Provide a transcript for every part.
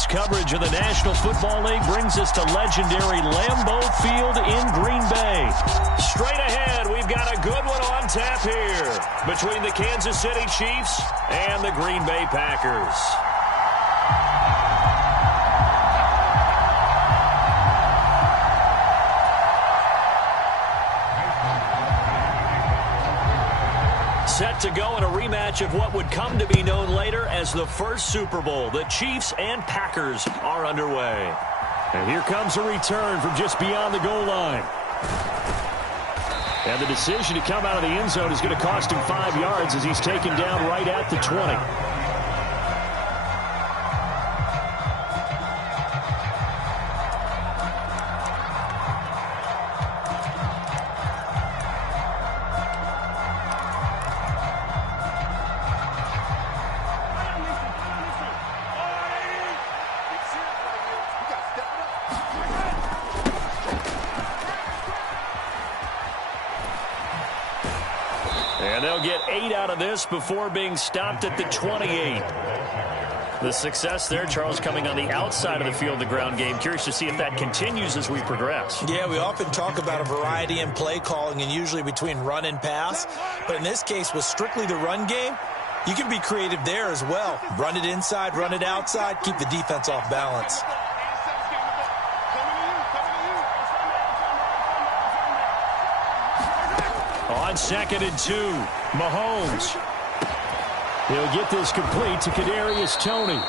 Sports coverage of the National Football League brings us to legendary Lambeau Field in Green Bay. Straight ahead, we've got a good one on tap here between the Kansas City Chiefs and the Green Bay Packers. Set to go in a rematch of what would come to be known later as the first Super Bowl. The Chiefs and Packers are underway. And here comes a return from just beyond the goal line. And the decision to come out of the end zone is going to cost him 5 yards as he's taken down right at the 20. And they'll get 8 out of this before being stopped at the 28. The success there, Charles, coming on the outside of the field, the ground game. Curious to see if that continues as we progress. Yeah, we often talk about a variety in play calling and usually between run and pass. But in this case, with strictly the run game, you can be creative there as well. Run it inside, run it outside, keep the defense off balance. On 2nd and 2, Mahomes. He'll get this complete to Kadarius Toney.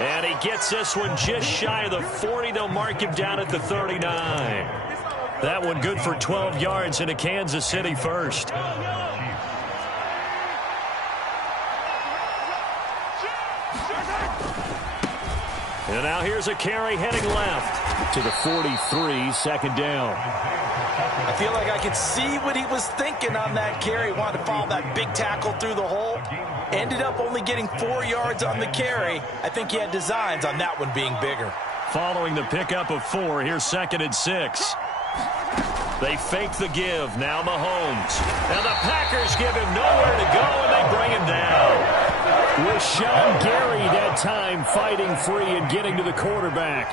And he gets this one just shy of the 40. They'll mark him down at the 39. That one good for 12 yards into Kansas City first. And now here's a carry heading left to the 43, second down. I feel like I could see what he was thinking on that carry. Wanted to follow that big tackle through the hole. Ended up only getting 4 yards on the carry. I think he had designs on that one being bigger. Following the pickup of 4, here's 2nd and 6. They fake the give. Now Mahomes. And the Packers give him nowhere to go, and they bring him down. With Sean Gary that time fighting free and getting to the quarterback.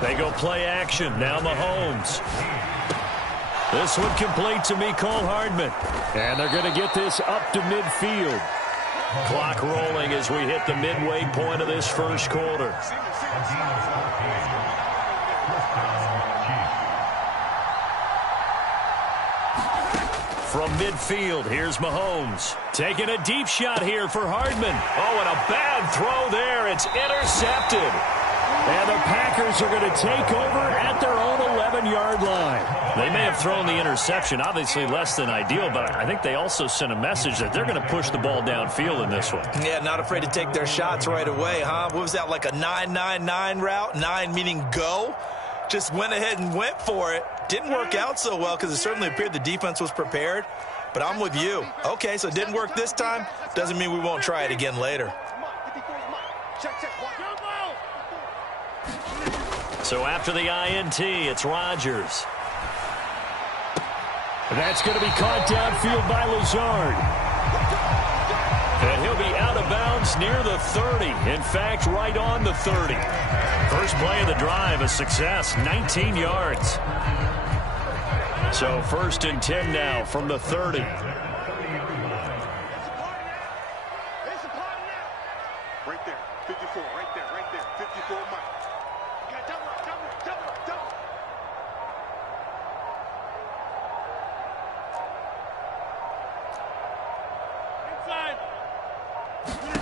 They go play action. Now Mahomes. This one complete to Mecole Hardman. And they're going to get this up to midfield. Clock rolling as we hit the midway point of this first quarter. From midfield, here's Mahomes. Taking a deep shot here for Hardman. Oh, and a bad throw there. It's intercepted. And the Packers are going to take over at their own 11-yard line. They may have thrown the interception, obviously less than ideal, but I think they also sent a message that they're going to push the ball downfield in this one. Yeah, not afraid to take their shots right away, huh? What was that, like a 9-9-9 route? 9 meaning go? Just went ahead and went for it. Didn't work out so well because it certainly appeared the defense was prepared. But I'm with you. Okay, so it didn't work this time. Doesn't mean we won't try it again later. So after the INT, it's Rodgers. That's going to be caught downfield by Lazard. And he'll be out of bounds near the 30. In fact, right on the 30. First play of the drive, a success, 19 yards. So 1st and 10 now from the 30. Right there, 54, right there, 54 Mike.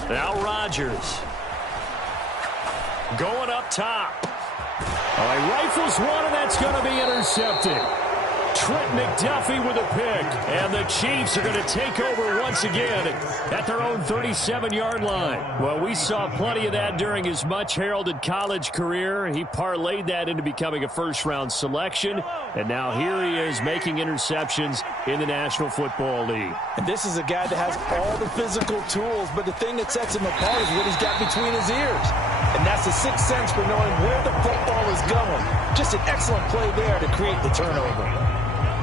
Now Rodgers. Going up top. Oh, he rifles one, and that's going to be intercepted. Trent McDuffie with a pick. And the Chiefs are going to take over once again at their own 37-yard line. Well, we saw plenty of that during his much-heralded college career. He parlayed that into becoming a first-round selection. And now here he is making interceptions in the National Football League. And this is a guy that has all the physical tools, but the thing that sets him apart is what he's got between his ears. And that's the sixth sense for knowing where the football is going. Just an excellent play there to create the turnover.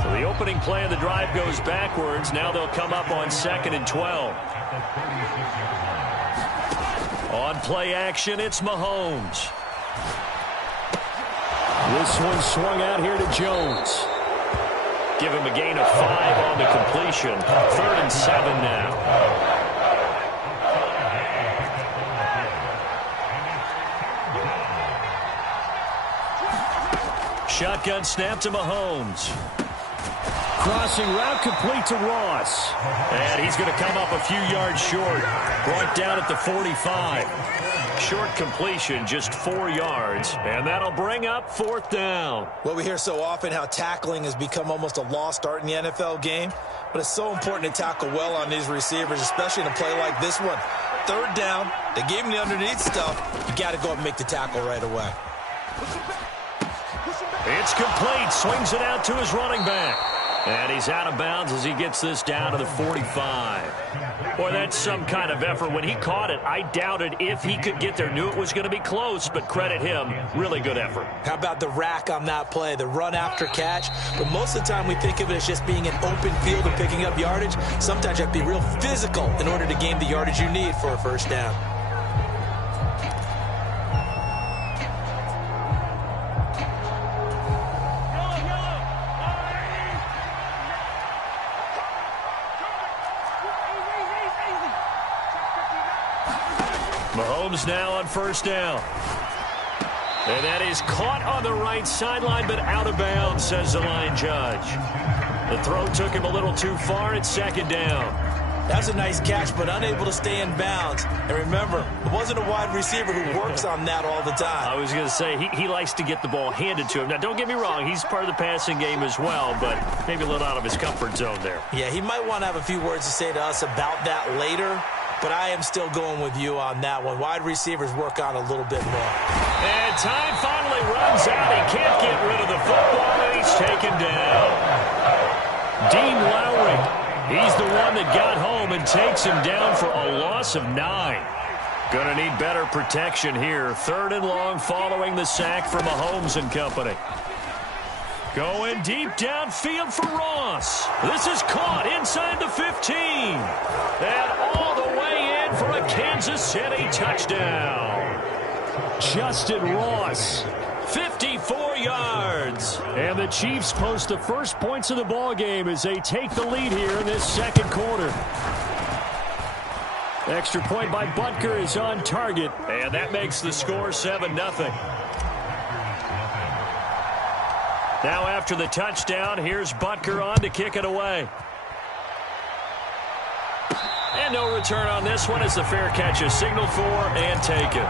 So the opening play of the drive goes backwards. Now they'll come up on 2nd and 12. On play action, it's Mahomes. This one swung out here to Jones. Give him a gain of 5 on the completion. 3rd and 7 now. Shotgun snap to Mahomes. Crossing route complete to Ross. And he's going to come up a few yards short. Brought down at the 45. Short completion, just 4 yards. And that'll bring up 4th down. Well, we hear so often how tackling has become almost a lost art in the NFL game. But it's so important to tackle well on these receivers, especially in a play like this one. 3rd down, they gave him the underneath stuff. You got to go up and make the tackle right away. It's complete. Swings it out to his running back. And he's out of bounds as he gets this down to the 45. Boy, that's some kind of effort. When he caught it, I doubted if he could get there. Knew it was going to be close, but credit him. Really good effort. How about the rack on that play, the run after catch? But most of the time we think of it as just being an open field and picking up yardage. Sometimes you have to be real physical in order to gain the yardage you need for a 1st down. Mahomes now on 1st down. And that is caught on the right sideline, but out of bounds, says the line judge. The throw took him a little too far at 2nd down. That's a nice catch, but unable to stay in bounds. And remember, it wasn't a wide receiver who works on that all the time. I was going to say, he likes to get the ball handed to him. Now, don't get me wrong, he's part of the passing game as well, but maybe a little out of his comfort zone there. Yeah, he might want to have a few words to say to us about that later. But I am still going with you on that one. Wide receivers work on a little bit more. And time finally runs out. He can't get rid of the football, and he's taken down. Dean Lowry, he's the one that got home and takes him down for a loss of 9. Going to need better protection here. 3rd and long following the sack from Mahomes and company. Going deep downfield for Ross. This is caught inside the 15. And all the way in for a Kansas City touchdown. Justin Ross, 54 yards. And the Chiefs post the first points of the ball game as they take the lead here in this 2nd quarter. Extra point by Butker is on target. And that makes the score 7-0. Now after the touchdown, here's Butker on to kick it away. And no return on this one as the fair catch is signaled for and taken.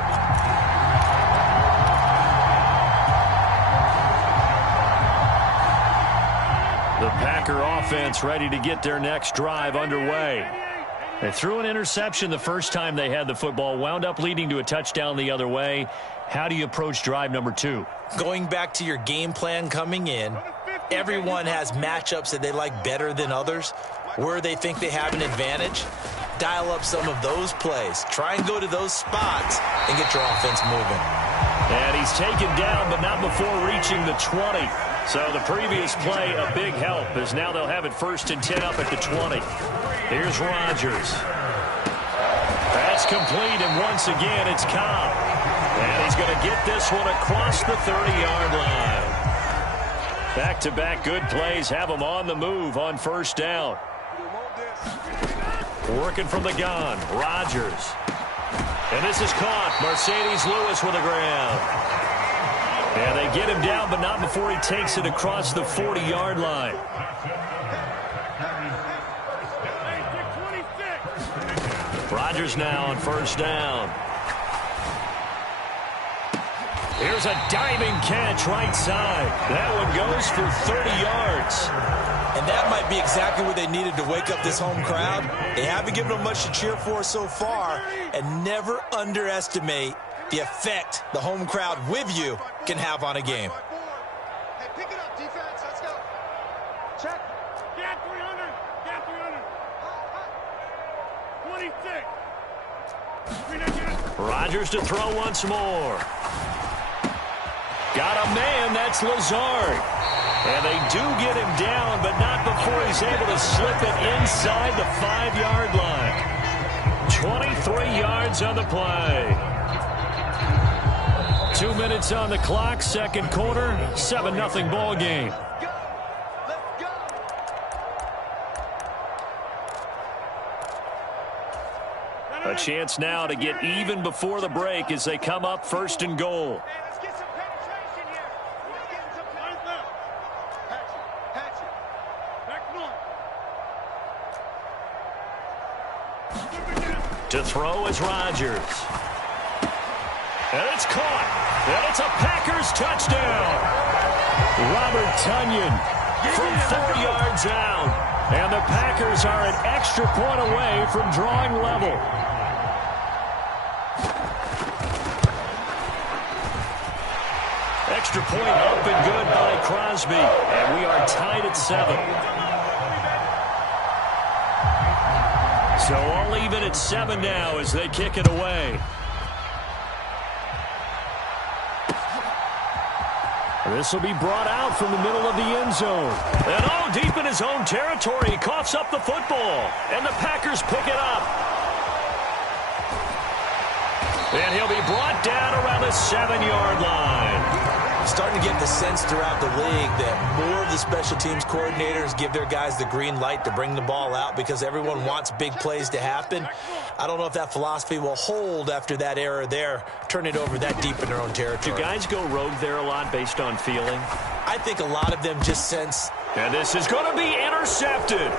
The Packer offense ready to get their next drive underway. They threw an interception the first time they had the football, wound up leading to a touchdown the other way. How do you approach drive number 2? Going back to your game plan coming in, everyone has matchups that they like better than others, where they think they have an advantage. Dial up some of those plays. Try and go to those spots and get your offense moving. And he's taken down, but not before reaching the 20. So the previous play, a big help, as now they'll have it 1st and 10 up at the 20. Here's Rodgers. That's complete, and once again, it's Cobb. And he's going to get this one across the 30-yard line. Back-to-back good plays have him on the move on 1st down. Working from the gun, Rodgers. And this is caught. Mercedes Lewis with the ground. And they get him down, but not before he takes it across the 40-yard line. Rodgers now on 1st down. Here's a diving catch right side. That one goes for 30 yards. And that might be exactly what they needed to wake up this home crowd. They haven't given them much to cheer for so far. And never underestimate the effect the home crowd with you can have on a game. Hey, pick it up, defense. Let's go. Check. Get 300. Get 300. 26. Rodgers to throw once more. Got a man, that's Lazard. And they do get him down, but not before he's able to slip it inside the 5-yard line. 23 yards on the play. 2 minutes on the clock, second quarter, 7-0 ball game. A chance now to get even before the break as they come up first and goal. Let's get some penetration here. Let's get some penetration. Patch it. Back north. To throw is Rodgers. And it's caught. And it's a Packers touchdown. Robert Tonyan from 4 yards out. And the Packers are an extra point away from drawing level. Extra point up and good by Crosby. And we are tied at 7. So all even at 7 now as they kick it away. This will be brought out from the middle of the end zone. And deep in his own territory, he coughs up the football. And the Packers pick it up. And he'll be brought down around the 7-yard line. Starting to get the sense throughout the league that more of the special teams coordinators give their guys the green light to bring the ball out because everyone wants big plays to happen. I don't know if that philosophy will hold after that error there. Turn it over that deep in their own territory. Do guys go rogue there a lot based on feeling? I think a lot of them just sense. And this is going to be intercepted.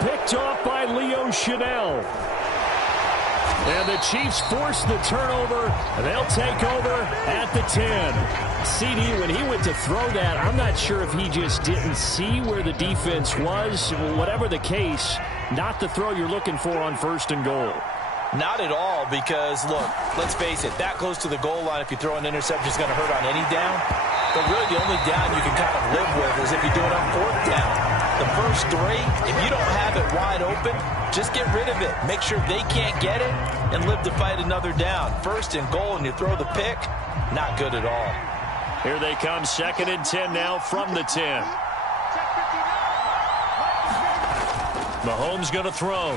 Picked off by Leo Chanel. And the Chiefs force the turnover. They'll take over at the 10. CD, when he went to throw that, I'm not sure if he just didn't see where the defense was. Whatever the case, not the throw you're looking for on first and goal. Not at all because, look, let's face it, that close to the goal line, if you throw an interception, is going to hurt on any down. But really the only down you can kind of live with is if you do it on fourth down. The first 3, if you don't have it wide open, just get rid of it. Make sure they can't get it and live to fight another down. First and goal and you throw the pick, not good at all. Here they come, 2nd and 10 now from the 10. Mahomes going to throw.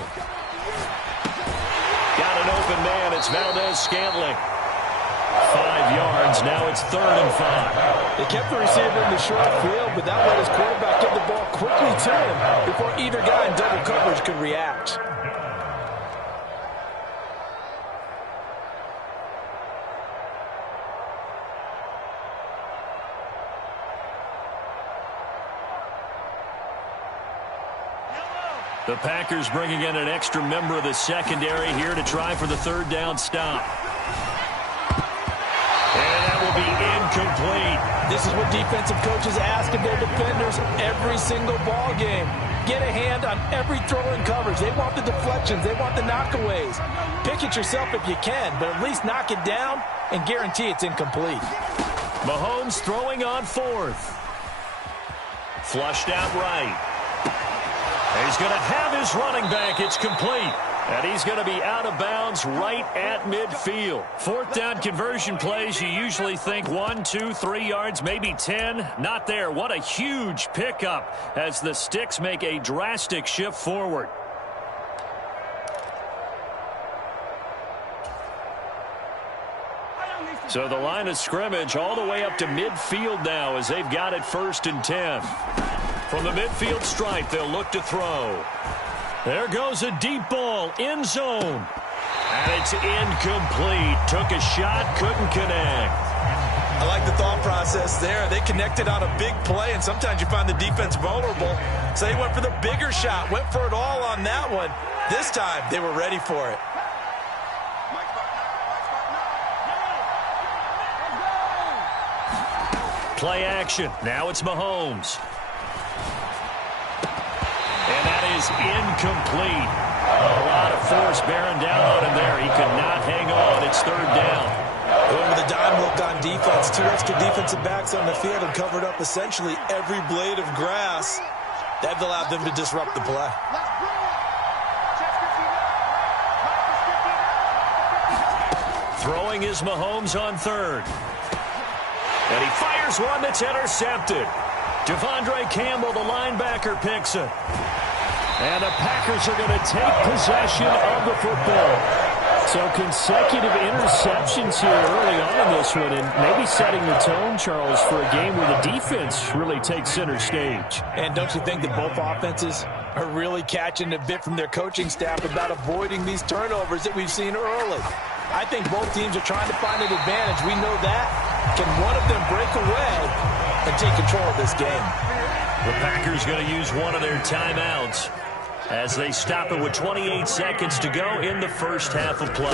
Got an open man. It's Valdez-Scantling. 5 yards. Now it's 3rd and 5. They kept the receiver in the short field, but that let his quarterback get the ball quickly to him before either guy in double coverage could react. The Packers bringing in an extra member of the secondary here to try for the 3rd down stop. And that will be incomplete. This is what defensive coaches ask of their defenders every single ball game. Get a hand on every throw in coverage. They want the deflections. They want the knockaways. Pick it yourself if you can, but at least knock it down and guarantee it's incomplete. Mahomes throwing on 4th. Flushed out right. He's going to have his running back. It's complete. And he's going to be out of bounds right at midfield. 4th down conversion plays, you usually think 1, 2, 3 yards, maybe 10. Not there. What a huge pickup as the sticks make a drastic shift forward. So the line of scrimmage all the way up to midfield now as they've got it 1st and 10. From the midfield stripe, they'll look to throw. There goes a deep ball, end zone. And it's incomplete. Took a shot, couldn't connect. I like the thought process there. They connected on a big play, and sometimes you find the defense vulnerable. So they went for the bigger shot, went for it all on that one. This time, they were ready for it. Play action. Now it's Mahomes. And that is incomplete. A lot of force bearing down on him there. He could not hang on. It's 3rd down. Going with a dime look on defense. 2 extra defensive backs on the field and covered up essentially every blade of grass. That allowed them to disrupt the play. Throwing is Mahomes on 3rd. And he fires one that's intercepted. Devondre Campbell, the linebacker, picks it. And the Packers are going to take possession of the football. So consecutive interceptions here early on in this one, and maybe setting the tone, Charles, for a game where the defense really takes center stage. And don't you think that both offenses are really catching a bit from their coaching staff about avoiding these turnovers that we've seen early? I think both teams are trying to find an advantage. We know that. Can one of them break away and take control of this game? The Packers going to use one of their timeouts as they stop it with 28 seconds to go in the first half of play.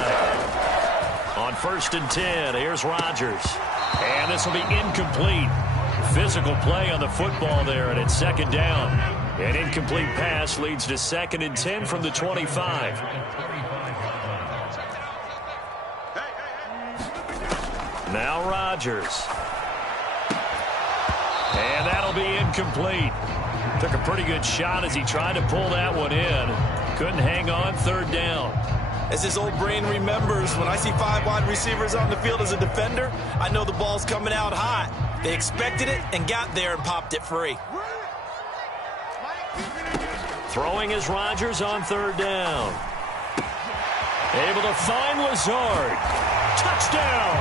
On 1st and 10, here's Rodgers. And this will be incomplete. Physical play on the football there, and it's 2nd down. An incomplete pass leads to 2nd and 10 from the 25. Now Rodgers. And that'll be incomplete. Took a pretty good shot as he tried to pull that one in. Couldn't hang on. 3rd down. As his old brain remembers, when I see 5 wide receivers on the field as a defender, I know the ball's coming out hot. They expected it and got there and popped it free. Throwing is Rodgers on 3rd down. Able to find Lazard. Touchdown!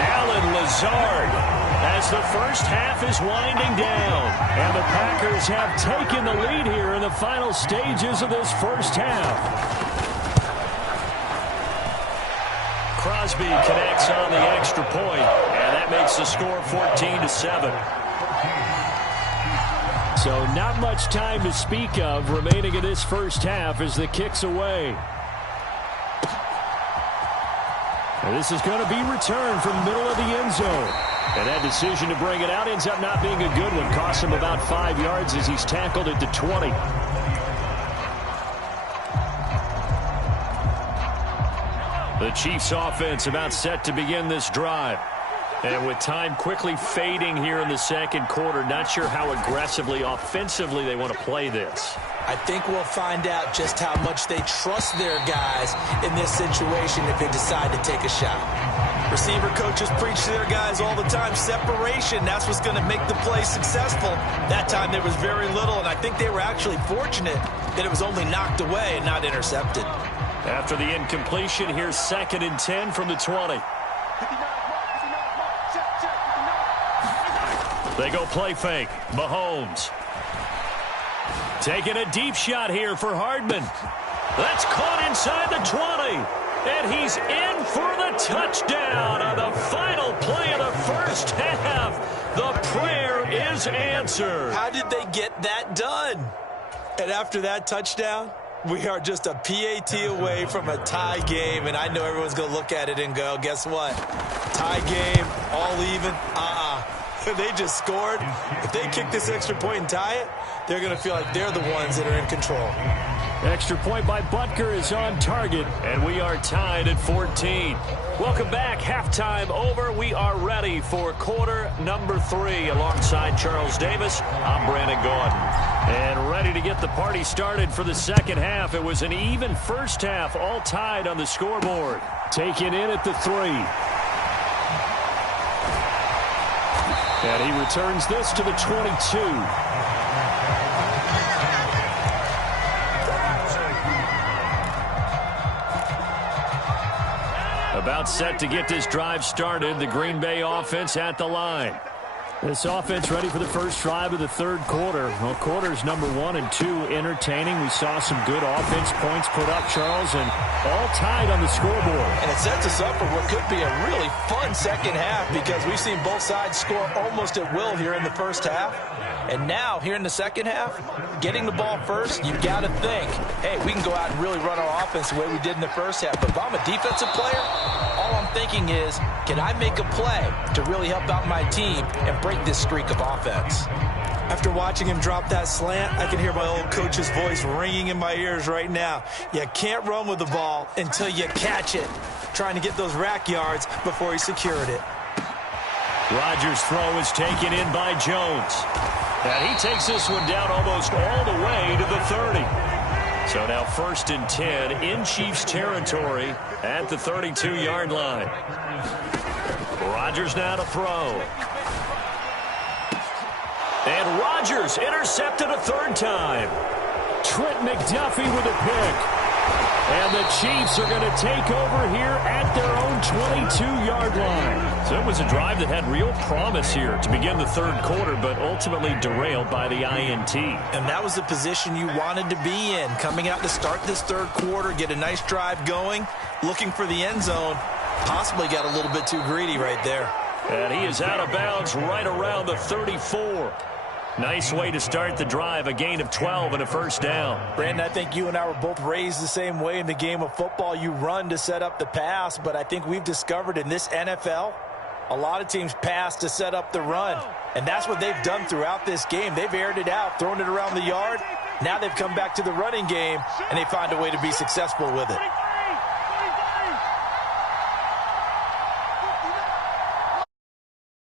Alan Lazard. As the first half is winding down. And the Packers have taken the lead here in the final stages of this first half. Crosby connects on the extra point, and that makes the score 14-7. So not much time to speak of remaining in this first half as the kick's away. And this is going to be returned from the middle of the end zone. And that decision to bring it out ends up not being a good one. Costs him about 5 yards as he's tackled at the 20. The Chiefs offense about set to begin this drive. And with time quickly fading here in the 2nd quarter, not sure how aggressively, offensively they want to play this. I think we'll find out just how much they trust their guys in this situation if they decide to take a shot. Receiver coaches preach to their guys all the time. Separation, that's what's going to make the play successful. That time there was very little, and I think they were actually fortunate that it was only knocked away and not intercepted. After the incompletion, here's 2nd and 10 from the 20. They go play fake. Mahomes. Taking a deep shot here for Hardman. That's caught inside the 20. And he's in for the touchdown on the final play of the first half. The prayer is answered. How did they get that done? And after that touchdown, we are just a PAT away from a tie game. And I know everyone's going to look at it and go, guess what? Tie game, all even, They just scored. If they kick this extra point and tie it, they're going to feel like they're the ones that are in control. Extra point by Butker is on target, and we are tied at 14. Welcome back. Halftime over. We are ready for quarter number 3. Alongside Charles Davis, I'm Brandon Gordon. And ready to get the party started for the 2nd half. It was an even first half, all tied on the scoreboard. Taken in at the 3. And he returns this to the 22. About set to get this drive started. The Green Bay offense at the line. This offense ready for the first drive of the 3rd quarter. Well, quarters number 1 and 2 entertaining. We saw some good offense points put up, Charles, and all tied on the scoreboard. And it sets us up for what could be a really fun 2nd half because we've seen both sides score almost at will here in the first half. And now, here in the 2nd half, getting the ball first, you've got to think, hey, we can go out and really run our offense the way we did in the first half. But if I'm a defensive player, all I'm thinking is, can I make a play to really help out my team and break this streak of offense? After watching him drop that slant, I can hear my old coach's voice ringing in my ears right now. You can't run with the ball until you catch it. Trying to get those rack yards before he secured it. Rodgers' throw is taken in by Jones. And he takes this one down almost all the way to the 30. So now 1st and 10 in Chiefs territory at the 32-yard line. Rodgers now to throw. And Rodgers intercepted a 3rd time. Trent McDuffie with a pick. And the Chiefs are going to take over here at their own 22-yard line. So it was a drive that had real promise here to begin the third quarter, but ultimately derailed by the INT. And that was the position you wanted to be in, coming out to start this third quarter, get a nice drive going, looking for the end zone. Possibly got a little bit too greedy right there. And he is out of bounds right around the 34. Nice way to start the drive, a gain of 12 and a first down. Brandon, I think you and I were both raised the same way in the game of football. You run to set up the pass, but I think we've discovered in this NFL, a lot of teams pass to set up the run. And that's what they've done throughout this game. They've aired it out, thrown it around the yard. Now they've come back to the running game, and they find a way to be successful with it.